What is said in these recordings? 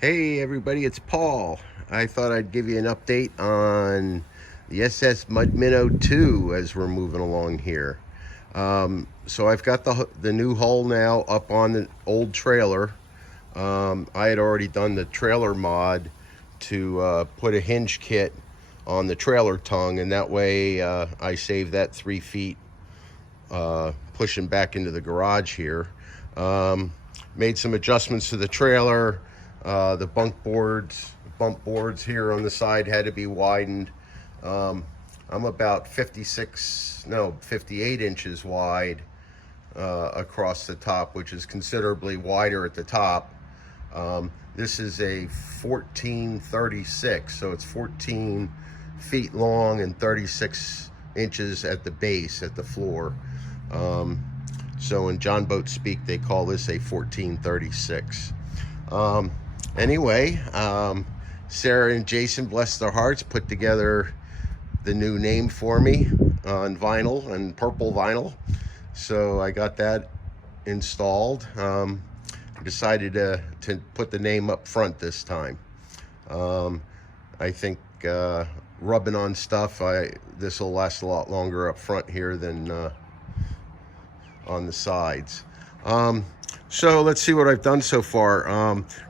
Hey everybody, it's Paul. I thought I'd give you an update on the SS Mud Minnow II as we're moving along here. So I've got the new hull now up on the old trailer. I had already done the trailer mod to put a hinge kit on the trailer tongue, and that way I save that 3 feet pushing back into the garage here. Made some adjustments to the trailer. The bump boards here on the side had to be widened. I'm about 58 inches wide across the top, which is considerably wider at the top. This is a 1436, so it's 14 feet long and 36 inches at the base, at the floor. So in John Boat speak, they call this a 1436. Anyway, Sarah and Jason, bless their hearts, put together the new name for me on vinyl and purple vinyl. So I got that installed. I decided to put the name up front this time. I think rubbing on stuff, this will last a lot longer up front here than on the sides. So let's see what I've done so far.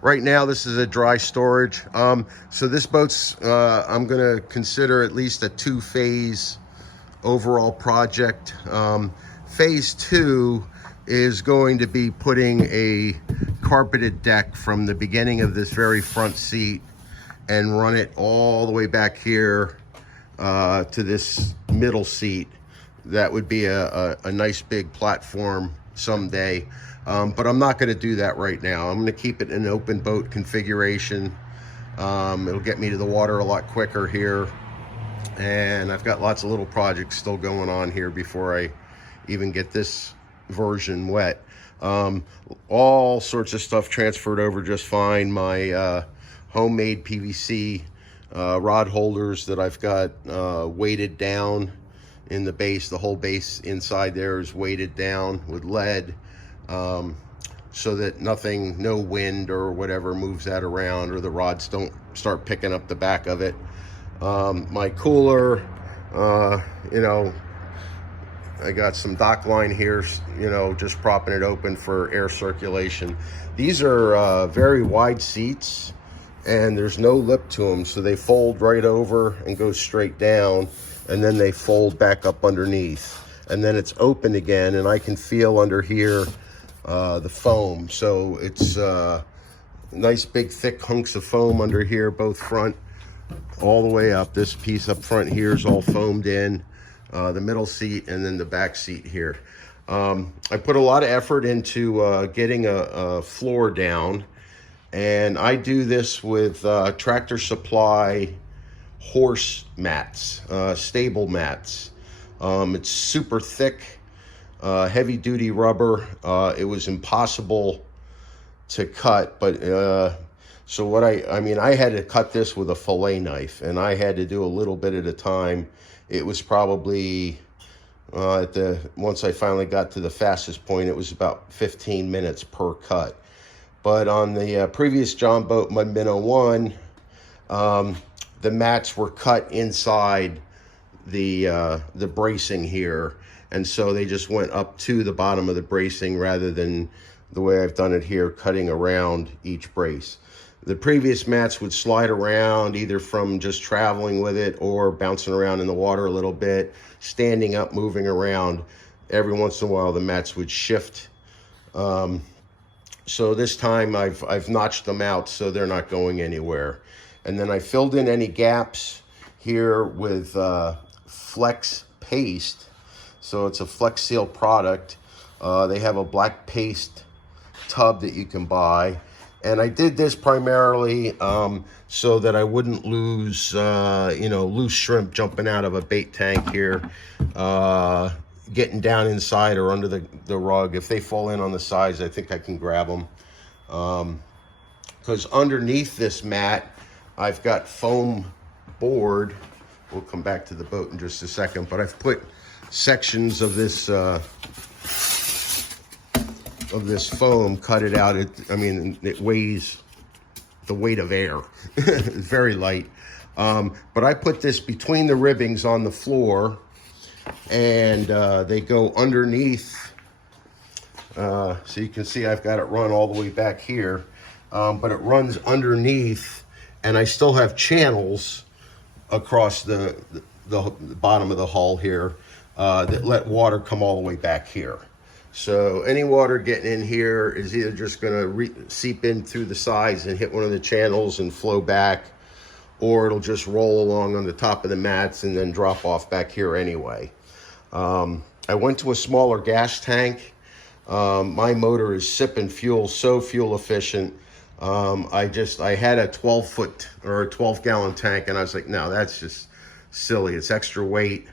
Right now, this is a dry storage. So this boat's, I'm gonna consider at least a 2-phase overall project. Phase 2 is going to be putting a carpeted deck from the beginning of this very front seat and run it all the way back here to this middle seat. That would be a nice big platform someday. But I'm not going to do that right now. I'm going to keep it in an open boat configuration. It'll get me to the water a lot quicker here. And I've got lots of little projects still going on here before I even get this version wet. All sorts of stuff transferred over just fine. My homemade PVC rod holders that I've got weighted down in the base. The whole base inside there is weighted down with lead. So that no wind or whatever moves that around, or the rods don't start picking up the back of it. My cooler, I got some dock line here, just propping it open for air circulation. These are very wide seats, and there's no lip to them, so they fold right over and go straight down, and then they fold back up underneath, and then it's open again, and I can feel under here the foam. So it's nice big thick hunks of foam under here, both front all the way up. This piece up front here is all foamed in, the middle seat and then the back seat here. I put a lot of effort into getting a floor down, and I do this with Tractor Supply horse mats, stable mats. It's super thick, heavy duty rubber. It was impossible to cut, but so what I had to cut this with a fillet knife, and I had to do a little bit at a time. It was probably once I finally got to the fastest point, it was about 15 minutes per cut. But on the previous John Boat Mud Minnow 1, the mats were cut inside the bracing here, and so they just went up to the bottom of the bracing rather than the way I've done it here, cutting around each brace. The previous mats would slide around either from just traveling with it or bouncing around in the water a little bit, standing up, moving around. Every once in a while the mats would shift. So this time I've notched them out so they're not going anywhere. And then I filled in any gaps here with Flex paste. So it's a Flex Seal product. They have a black paste tub that you can buy. And I did this primarily so that I wouldn't lose, loose shrimp jumping out of a bait tank here, getting down inside or under the rug. If they fall in on the sides, I think I can grab them. Because underneath this mat, I've got foam board. We'll come back to the boat in just a second, but I've put sections of this foam, cut it out. It weighs the weight of air. It's very light. But I put this between the ribbings on the floor, and they go underneath. So you can see I've got it run all the way back here, but it runs underneath, and I still have channels across the bottom of the hull here that let water come all the way back here. So any water getting in here is either just going to seep in through the sides and hit one of the channels and flow back, or it'll just roll along on the top of the mats and then drop off back here anyway. I went to a smaller gas tank. My motor is sipping fuel, so fuel efficient. I had a 12-foot or a 12-gallon tank, and I was like, no, that's just silly. It's extra weight,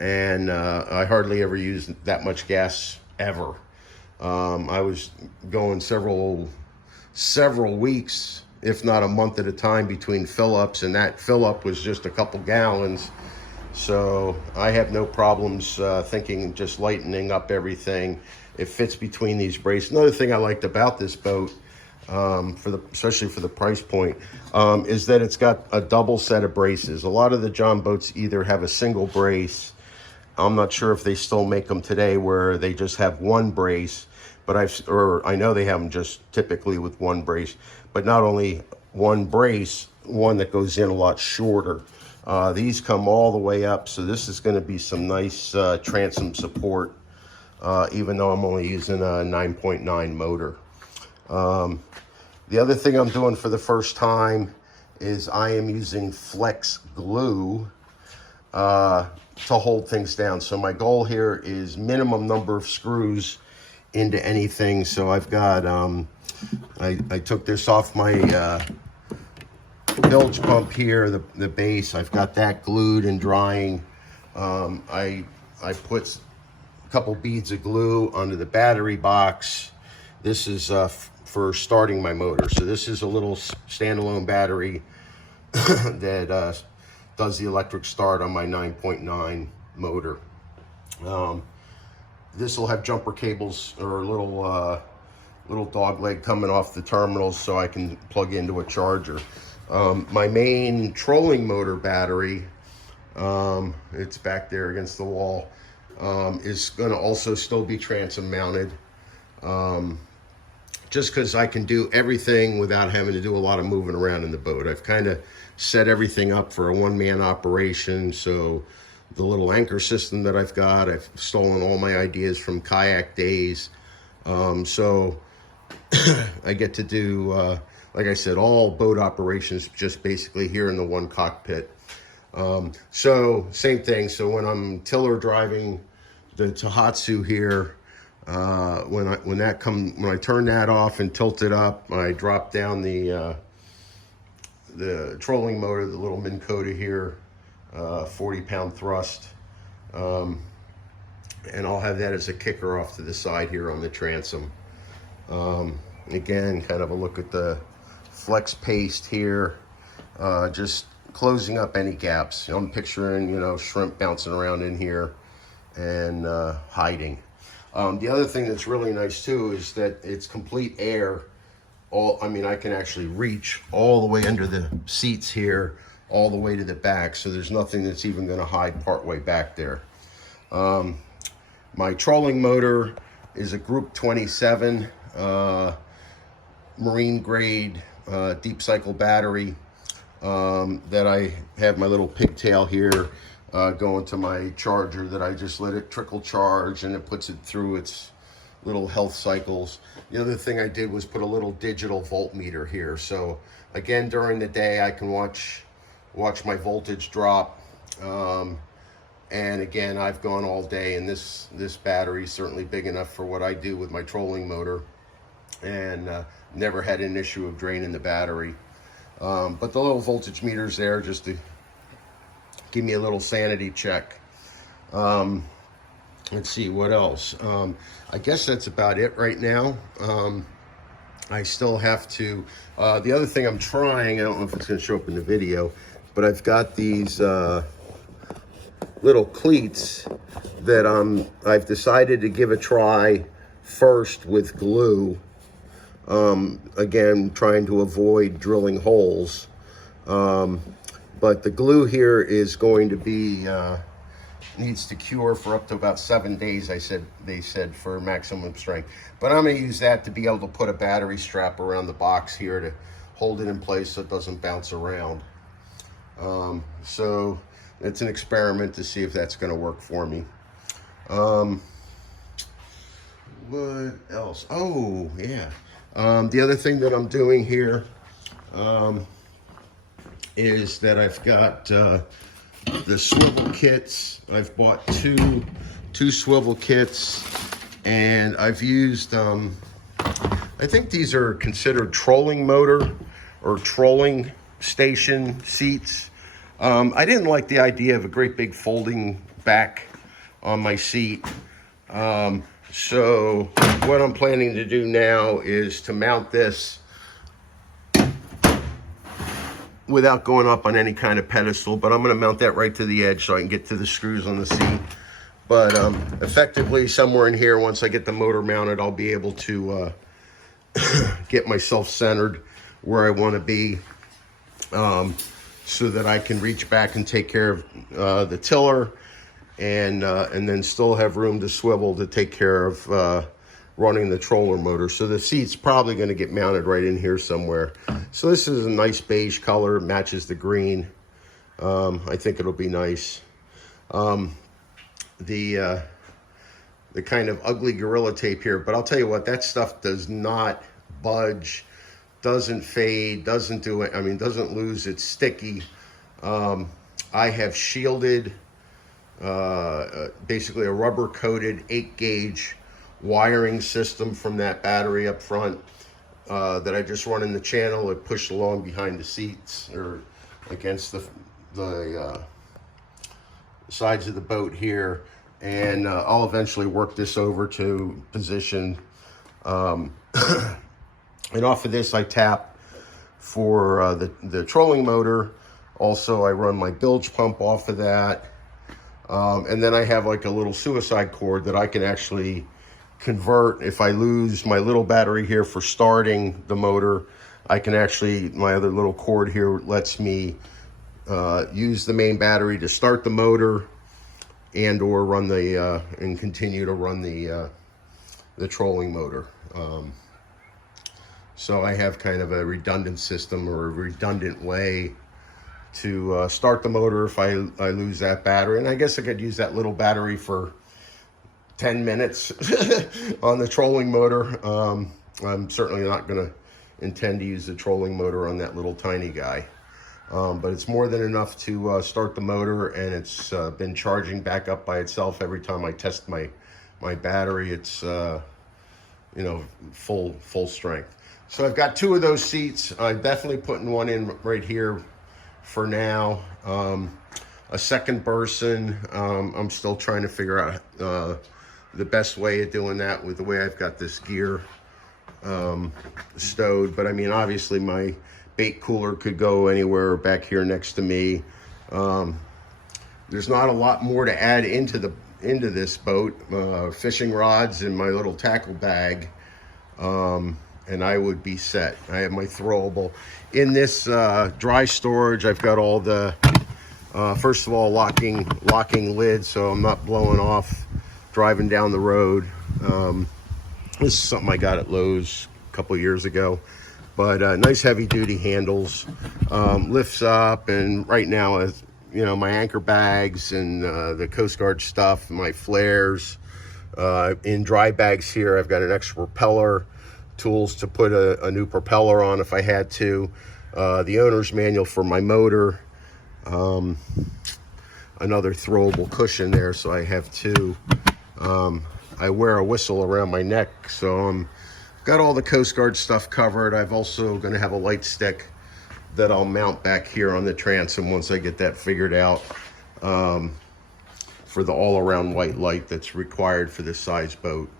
and I hardly ever use that much gas ever. I was going several weeks, if not a month at a time, between fill-ups, and that fill-up was just a couple gallons. So I have no problems thinking just lightening up everything. It fits between these braces. Another thing I liked about this boat, especially for the price point, is that it's got a double set of braces. A lot of the John boats either have a single brace. I'm not sure if they still make them today where they just have one brace, but I know they have them just typically with one brace, but not only one brace, one that goes in a lot shorter. These come all the way up, so this is going to be some nice transom support, even though I'm only using a 9.9 motor. The other thing I'm doing for the first time is I am using flex glue to hold things down. So my goal here is minimum number of screws into anything. So I've got, I took this off my bilge pump here, the base. I've got that glued and drying. I put a couple beads of glue onto the battery box. This is for starting my motor. So this is a little standalone battery that does the electric start on my 9.9 motor. This will have jumper cables or little dog leg coming off the terminals so I can plug into a charger. My main trolling motor battery, it's back there against the wall, is going to also still be transom mounted. Just because I can do everything without having to do a lot of moving around in the boat. I've kind of set everything up for a one-man operation. So the little anchor system that I've got, I've stolen all my ideas from kayak days. So I get to do, like I said, all boat operations just basically here in the one cockpit. So same thing. So when I'm tiller driving the Tohatsu here, when I turn that off and tilt it up, I drop down the trolling motor, the little Minn Kota here, 40-pound thrust, and I'll have that as a kicker off to the side here on the transom. Again, kind of a look at the flex paste here, just closing up any gaps. I'm picturing, shrimp bouncing around in here and hiding. The other thing that's really nice too is that it's complete air. I can actually reach all the way under the seats here, all the way to the back, so there's nothing that's even going to hide part way back there. My trolling motor is a Group 27 marine grade deep cycle battery that I have my little pigtail here going to my charger that I just let it trickle charge, and it puts it through its little health cycles. The other thing I did was put a little digital voltmeter here, so again during the day I can watch my voltage drop, and again I've gone all day, and this battery is certainly big enough for what I do with my trolling motor, and never had an issue of draining the battery. But the little voltage meter's there just to give me a little sanity check. Let's see what else. I guess that's about it right now. I still have to, the other thing I'm trying, I don't know if it's gonna show up in the video, but I've got these little cleats that I've decided to give a try first with glue. Again, trying to avoid drilling holes. But the glue here is going to be, needs to cure for up to about 7 days, they said, for maximum strength. But I'm going to use that to be able to put a battery strap around the box here to hold it in place so it doesn't bounce around. So it's an experiment to see if that's going to work for me. What else? Oh, yeah. The other thing that I'm doing here is that I've got the swivel kits. I've bought two swivel kits, and I've used, I think these are considered trolling motor or trolling station seats. I didn't like the idea of a great big folding back on my seat. So what I'm planning to do now is to mount this without going up on any kind of pedestal, but I'm going to mount that right to the edge so I can get to the screws on the seat. But effectively, somewhere in here, once I get the motor mounted, I'll be able to get myself centered where I want to be, so that I can reach back and take care of the tiller, and then still have room to swivel to take care of running the troller motor. So the seat's probably going to get mounted right in here somewhere. So this is a nice beige color, matches the green. I think it'll be nice. The kind of ugly Gorilla Tape here, but I'll tell you what, that stuff does not budge, doesn't fade, doesn't do it. I mean, doesn't lose. It's sticky. I have shielded basically a rubber coated 8-gauge wiring system from that battery up front that I just run in the channel. It pushed along behind the seats or against the sides of the boat here, and I'll eventually work this over to position. And off of this I tap for the trolling motor. Also, I run my bilge pump off of that. And then I have like a little suicide cord that I can actually convert. If I lose my little battery here for starting the motor, I can actually, my other little cord here lets me use the main battery to start the motor and or run the and continue to run the trolling motor. So I have kind of a redundant system or a redundant way to start the motor if I lose that battery. And I guess I could use that little battery for 10 minutes on the trolling motor. I'm certainly not going to intend to use the trolling motor on that little tiny guy. But it's more than enough to start the motor, and it's been charging back up by itself every time I test my battery. It's you know, full strength. So I've got 2 of those seats. I'm definitely putting one in right here for now. A second person, I'm still trying to figure out the best way of doing that with the way I've got this gear stowed. But I mean, obviously my bait cooler could go anywhere back here next to me. There's not a lot more to add into this boat. Fishing rods and my little tackle bag, and I would be set. I have my throwable. In this dry storage, I've got all the, first of all, locking lids, so I'm not blowing off driving down the road. This is something I got at Lowe's a couple years ago. But nice heavy duty handles, lifts up, and right now, as you know, my anchor bags and the Coast Guard stuff, my flares. In dry bags here, I've got an extra propeller, tools to put a new propeller on if I had to, the owner's manual for my motor, another throwable cushion there, so I have 2. I wear a whistle around my neck, so I'm got all the Coast Guard stuff covered. I've also going to have a light stick that I'll mount back here on the transom once I get that figured out, for the all-around white light that's required for this size boat.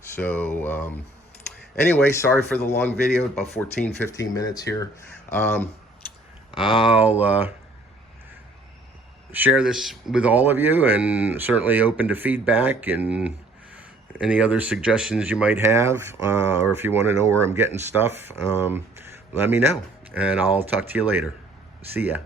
So anyway, sorry for the long video, about 14-15 minutes here. I'll share this with all of you, and certainly open to feedback, and Any other suggestions you might have, or if you want to know where I'm getting stuff, let me know, and I'll talk to you later. See ya.